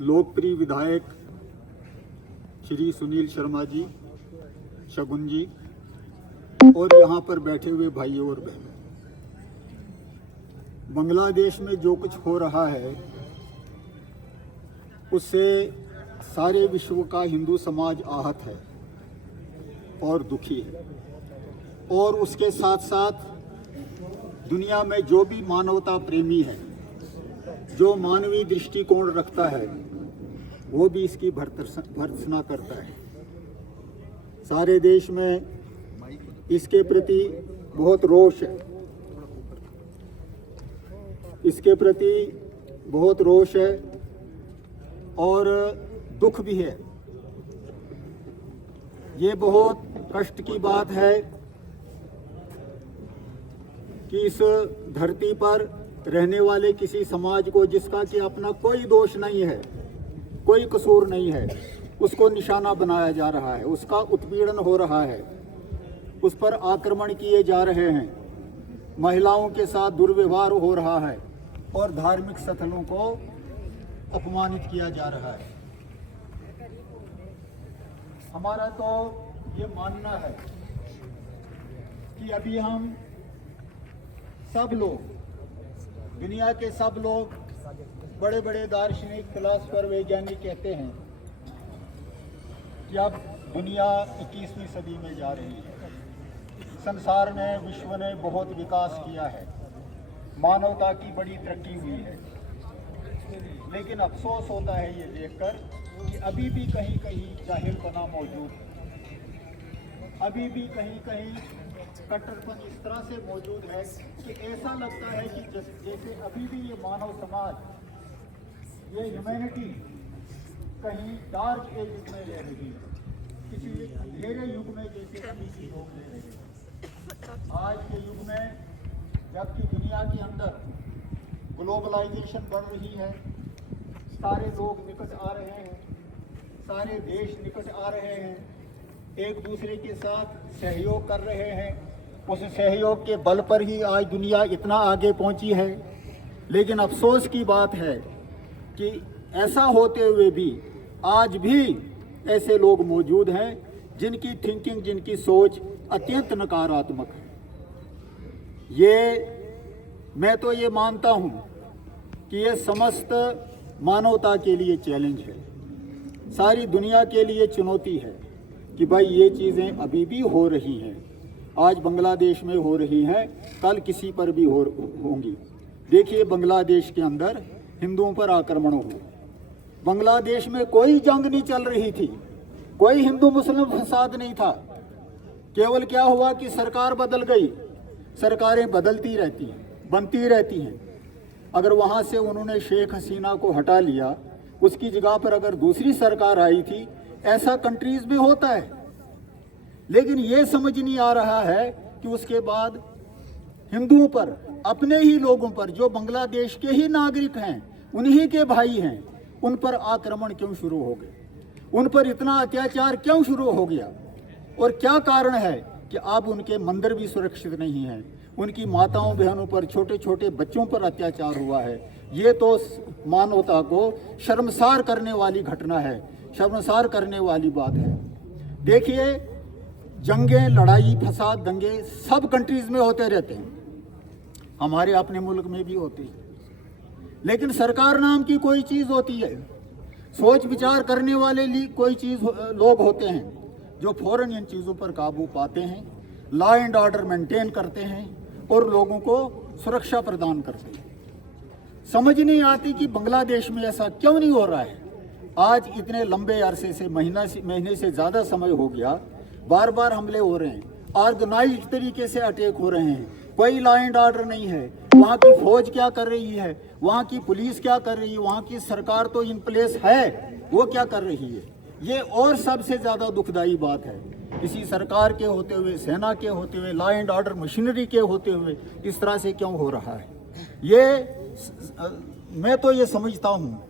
लोकप्रिय विधायक श्री सुनील शर्मा जी, शगुन जी और यहाँ पर बैठे हुए भाइयों और बहनों, बांग्लादेश में जो कुछ हो रहा है उससे सारे विश्व का हिंदू समाज आहत है और दुखी है। और उसके साथ साथ दुनिया में जो भी मानवता प्रेमी है, जो मानवीय दृष्टिकोण रखता है, वो भी इसकी भर्त्सना करता है। सारे देश में इसके प्रति बहुत रोष है, इसके प्रति बहुत रोष है और दुख भी है। ये बहुत कष्ट की बात है कि इस धरती पर रहने वाले किसी समाज को, जिसका कि अपना कोई दोष नहीं है, कोई कसूर नहीं है, उसको निशाना बनाया जा रहा है, उसका उत्पीड़न हो रहा है, उस पर आक्रमण किए जा रहे हैं, महिलाओं के साथ दुर्व्यवहार हो रहा है और धार्मिक स्थलों को अपमानित किया जा रहा है। हमारा तो ये मानना है कि अभी हम सब लोग, दुनिया के सब लोग, बड़े बड़े दार्शनिक, फिलासफर, वैज्ञानिक कहते हैं कि अब दुनिया 21वीं सदी में जा रही है। संसार ने, विश्व ने बहुत विकास किया है, मानवता की बड़ी तरक्की हुई है, लेकिन अफसोस होता है ये देखकर कि अभी भी कहीं कहीं जाहिलपना मौजूद है, अभी भी कहीं कहीं कट्टरपन इस तरह से मौजूद है कि ऐसा लगता है कि जैसे अभी भी ये मानव समाज, ये ह्यूमैनिटी कहीं डार्क एज में रह रही है, किसी अंधेरे युग में जैसे अभी भी लोग रह रहे हैं। आज के युग में जबकि दुनिया के अंदर ग्लोबलाइजेशन बढ़ रही है, सारे लोग निकट आ रहे हैं, सारे देश निकट आ रहे हैं, एक दूसरे के साथ सहयोग कर रहे हैं, उस सहयोग के बल पर ही आज दुनिया इतना आगे पहुंची है। लेकिन अफसोस की बात है कि ऐसा होते हुए भी आज भी ऐसे लोग मौजूद हैं जिनकी थिंकिंग, जिनकी सोच अत्यंत नकारात्मक है। मैं तो ये मानता हूँ कि ये समस्त मानवता के लिए चैलेंज है, सारी दुनिया के लिए चुनौती है कि भाई ये चीज़ें अभी भी हो रही हैं। आज बांग्लादेश में हो रही हैं, कल किसी पर भी होंगी। देखिए, बांग्लादेश के अंदर हिंदुओं पर आक्रमण हुए। बांग्लादेश में कोई जंग नहीं चल रही थी, कोई हिंदू मुस्लिम फसाद नहीं था। केवल क्या हुआ कि सरकार बदल गई। सरकारें बदलती रहती हैं, बनती रहती हैं। अगर वहाँ से उन्होंने शेख हसीना को हटा लिया, उसकी जगह पर अगर दूसरी सरकार आई थी, ऐसा कंट्रीज में होता है। लेकिन ये समझ नहीं आ रहा है कि उसके बाद हिंदुओं पर, अपने ही लोगों पर, जो बांग्लादेश के ही नागरिक हैं, उन्हीं के भाई हैं, उन पर आक्रमण क्यों शुरू हो गए, उन पर इतना अत्याचार क्यों शुरू हो गया। और क्या कारण है कि अब उनके मंदिर भी सुरक्षित नहीं हैं, उनकी माताओं बहनों पर, छोटे छोटे बच्चों पर अत्याचार हुआ है। ये तो मानवता को शर्मसार करने वाली घटना है, शर्मसार करने वाली बात है। देखिए, जंगें, लड़ाई, फसाद, दंगे सब कंट्रीज में होते रहते हैं, हमारे अपने मुल्क में भी होते हैं। लेकिन सरकार नाम की कोई चीज़ होती है, सोच विचार करने वाले कोई चीज़ लोग होते हैं जो फौरन इन चीज़ों पर काबू पाते हैं, लॉ एंड ऑर्डर मेंटेन करते हैं और लोगों को सुरक्षा प्रदान करते हैं। समझ नहीं आती कि बांग्लादेश में ऐसा क्यों नहीं हो रहा है। आज इतने लंबे अरसे से, महीने से ज़्यादा समय हो गया, बार बार हमले हो रहे हैं, ऑर्गेनाइज्ड तरीके से अटैक हो रहे हैं, कोई लॉ एंड ऑर्डर नहीं है। वहाँ की फौज क्या कर रही है, वहाँ की पुलिस क्या कर रही है, वहाँ की सरकार तो इन प्लेस है, वो क्या कर रही है। ये और सबसे ज़्यादा दुखदाई बात है, किसी सरकार के होते हुए, सेना के होते हुए, लॉ एंड ऑर्डर मशीनरी के होते हुए इस तरह से क्यों हो रहा है। मैं तो ये समझता हूँ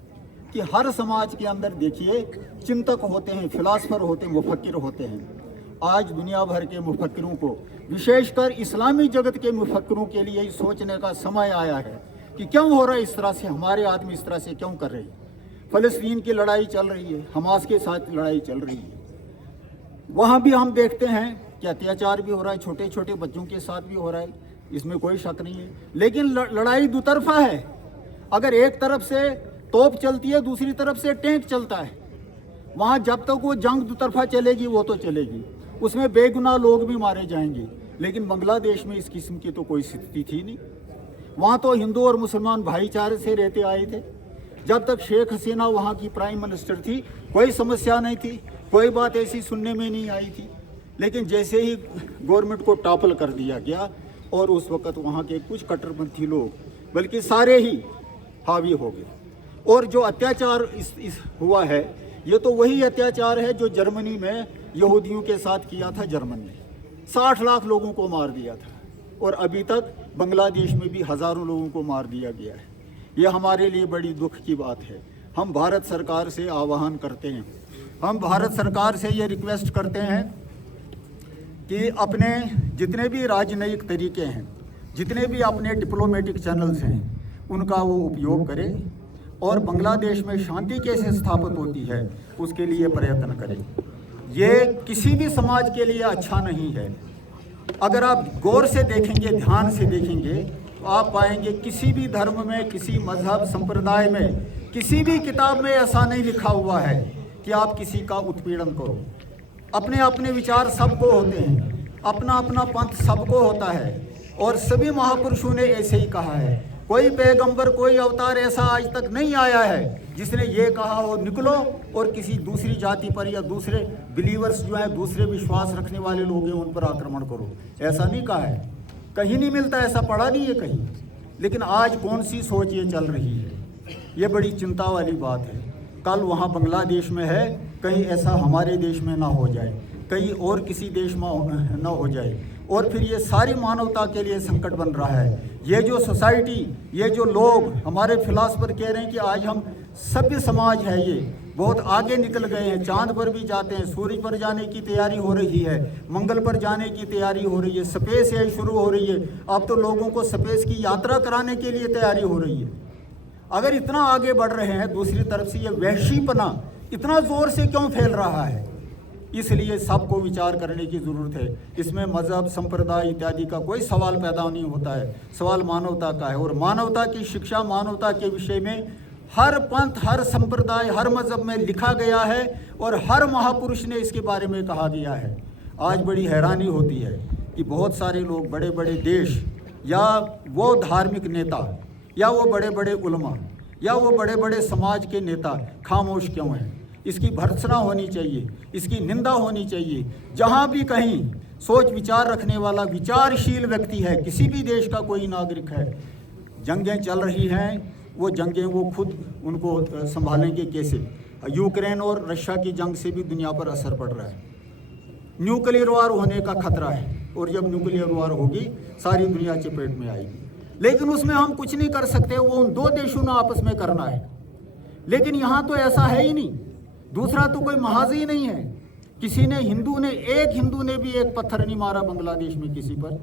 कि हर समाज के अंदर देखिए चिंतक होते हैं, फिलासफर होते हैं, मुफक्किर होते हैं। आज दुनिया भर के मुफक्किरों को, विशेषकर इस्लामी जगत के मुफक्किरों के लिए सोचने का समय आया है कि क्यों हो रहा है इस तरह से, हमारे आदमी इस तरह से क्यों कर रहे हैं। फ़लस्तीन की लड़ाई चल रही है, हमास के साथ लड़ाई चल रही है, वहाँ भी हम देखते हैं कि अत्याचार भी हो रहा है, छोटे छोटे बच्चों के साथ भी हो रहा है, इसमें कोई शक नहीं है। लेकिन लड़ाई दुतरफा है। अगर एक तरफ से तोप चलती है, दूसरी तरफ से टैंक चलता है, वहाँ जब तक वो जंग दुतरफा चलेगी वो तो चलेगी, उसमें बेगुनाह लोग भी मारे जाएंगे। लेकिन बांग्लादेश में इस किस्म की तो कोई स्थिति थी नहीं। वहाँ तो हिंदू और मुसलमान भाईचारे से रहते आए थे। जब तक शेख हसीना वहाँ की प्राइम मिनिस्टर थी कोई समस्या नहीं थी, कोई बात ऐसी सुनने में नहीं आई थी। लेकिन जैसे ही गवर्नमेंट को टॉपल कर दिया गया और उस वक़्त वहाँ के कुछ कट्टरपंथी लोग बल्कि सारे ही हावी हो गए। और जो अत्याचार इस हुआ है, ये तो वही अत्याचार है जो जर्मनी में यहूदियों के साथ किया था। जर्मन ने 60 लाख लोगों को मार दिया था और अभी तक बांग्लादेश में भी हज़ारों लोगों को मार दिया गया है। ये हमारे लिए बड़ी दुख की बात है। हम भारत सरकार से आह्वान करते हैं, हम भारत सरकार से ये रिक्वेस्ट करते हैं कि अपने जितने भी राजनयिक तरीके हैं, जितने भी अपने डिप्लोमेटिक चैनल्स हैं, उनका वो उपयोग करें और बांग्लादेश में शांति कैसे स्थापित होती है उसके लिए प्रयत्न करें। ये किसी भी समाज के लिए अच्छा नहीं है। अगर आप गौर से देखेंगे, ध्यान से देखेंगे, तो आप पाएंगे किसी भी धर्म में, किसी मजहब संप्रदाय में, किसी भी किताब में ऐसा नहीं लिखा हुआ है कि आप किसी का उत्पीड़न करो। अपने अपने विचार सबको होते हैं, अपना अपना पंथ सबको होता है और सभी महापुरुषों ने ऐसे ही कहा है। कोई पैगंबर, कोई अवतार ऐसा आज तक नहीं आया है जिसने ये कहा हो निकलो और किसी दूसरी जाति पर या दूसरे बिलीवर्स जो है, दूसरे विश्वास रखने वाले लोग हैं, उन पर आक्रमण करो। ऐसा नहीं कहा है, कहीं नहीं मिलता, ऐसा पढ़ा नहीं है कहीं। लेकिन आज कौन सी सोच ये चल रही है, ये बड़ी चिंता वाली बात है। कल वहाँ बांग्लादेश में है, कहीं ऐसा हमारे देश में ना हो जाए, कहीं और किसी देश में ना हो जाए, और फिर ये सारी मानवता के लिए संकट बन रहा है। ये जो सोसाइटी, ये जो लोग, हमारे फिलासफर कह रहे हैं कि आज हम सभ्य समाज है, ये बहुत आगे निकल गए हैं, चांद पर भी जाते हैं, सूर्य पर जाने की तैयारी हो रही है, मंगल पर जाने की तैयारी हो रही है, स्पेस एज शुरू हो रही है। अब तो लोगों को स्पेस की यात्रा कराने के लिए तैयारी हो रही है। अगर इतना आगे बढ़ रहे हैं, दूसरी तरफ से ये वहशीपना इतना ज़ोर से क्यों फैल रहा है? इसलिए सबको विचार करने की ज़रूरत है। इसमें मज़हब, संप्रदाय इत्यादि का कोई सवाल पैदा नहीं होता है, सवाल मानवता का है। और मानवता की शिक्षा, मानवता के विषय में हर पंथ, हर संप्रदाय, हर मज़हब में लिखा गया है और हर महापुरुष ने इसके बारे में कहा गया है। आज बड़ी हैरानी होती है कि बहुत सारे लोग, बड़े बड़े देश या वो धार्मिक नेता या वो बड़े बड़े उलमा या वो बड़े बड़े समाज के नेता खामोश क्यों हैं? इसकी भर्त्सना होनी चाहिए, इसकी निंदा होनी चाहिए। जहाँ भी कहीं सोच विचार रखने वाला विचारशील व्यक्ति है, किसी भी देश का कोई नागरिक है, जंगें चल रही हैं, वो जंगें वो खुद उनको संभालेंगे कैसे? यूक्रेन और रशिया की जंग से भी दुनिया पर असर पड़ रहा है। न्यूक्लियर वार होने का खतरा है और जब न्यूक्लियर वार होगी सारी दुनिया चपेट में आएगी। लेकिन उसमें हम कुछ नहीं कर सकते, वो उन दो देशों ने आपस में करना है। लेकिन यहाँ तो ऐसा है ही नहीं, दूसरा तो कोई महाज ही नहीं है। किसी ने, एक हिंदू ने भी एक पत्थर नहीं मारा बांग्लादेश में किसी पर,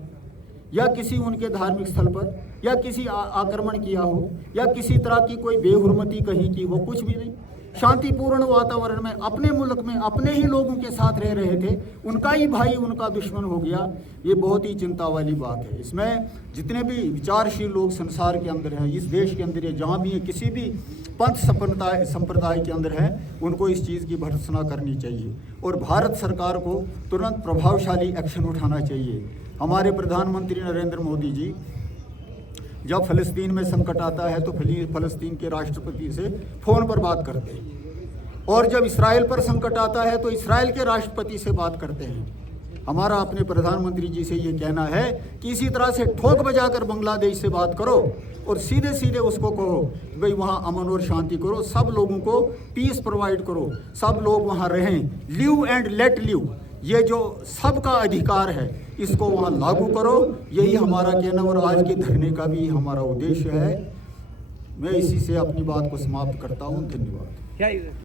या किसी उनके धार्मिक स्थल पर, या किसी आक्रमण किया हो, या किसी तरह की कोई बेहुरमती कहीं की हो, कुछ भी नहीं। शांतिपूर्ण वातावरण में अपने मुल्क में अपने ही लोगों के साथ रह रहे थे, उनका ही भाई उनका दुश्मन हो गया। ये बहुत ही चिंता वाली बात है। इसमें जितने भी विचारशील लोग संसार के अंदर हैं, इस देश के अंदर है, जहाँ भी है, किसी भी पंथ संप्रदाय के अंदर हैं, उनको इस चीज़ की भर्त्सना करनी चाहिए और भारत सरकार को तुरंत प्रभावशाली एक्शन उठाना चाहिए। हमारे प्रधानमंत्री नरेंद्र मोदी जी जब फ़लस्तीन में संकट आता है तो फ़लस्तीन के राष्ट्रपति से फ़ोन पर बात करते हैं, और जब इसराइल पर संकट आता है तो इसराइल के राष्ट्रपति से बात करते हैं। हमारा अपने प्रधानमंत्री जी से ये कहना है कि इसी तरह से ठोक बजाकर बांग्लादेश से बात करो और सीधे सीधे उसको कहो कि भाई वहाँ अमन और शांति करो, सब लोगों को पीस प्रोवाइड करो, सब लोग वहाँ रहें, लिव एंड लेट लिव, ये जो सबका अधिकार है इसको वहाँ लागू करो। यही हमारा कहना और आज के धरने का भी हमारा उद्देश्य है। मैं इसी से अपनी बात को समाप्त करता हूँ। धन्यवाद।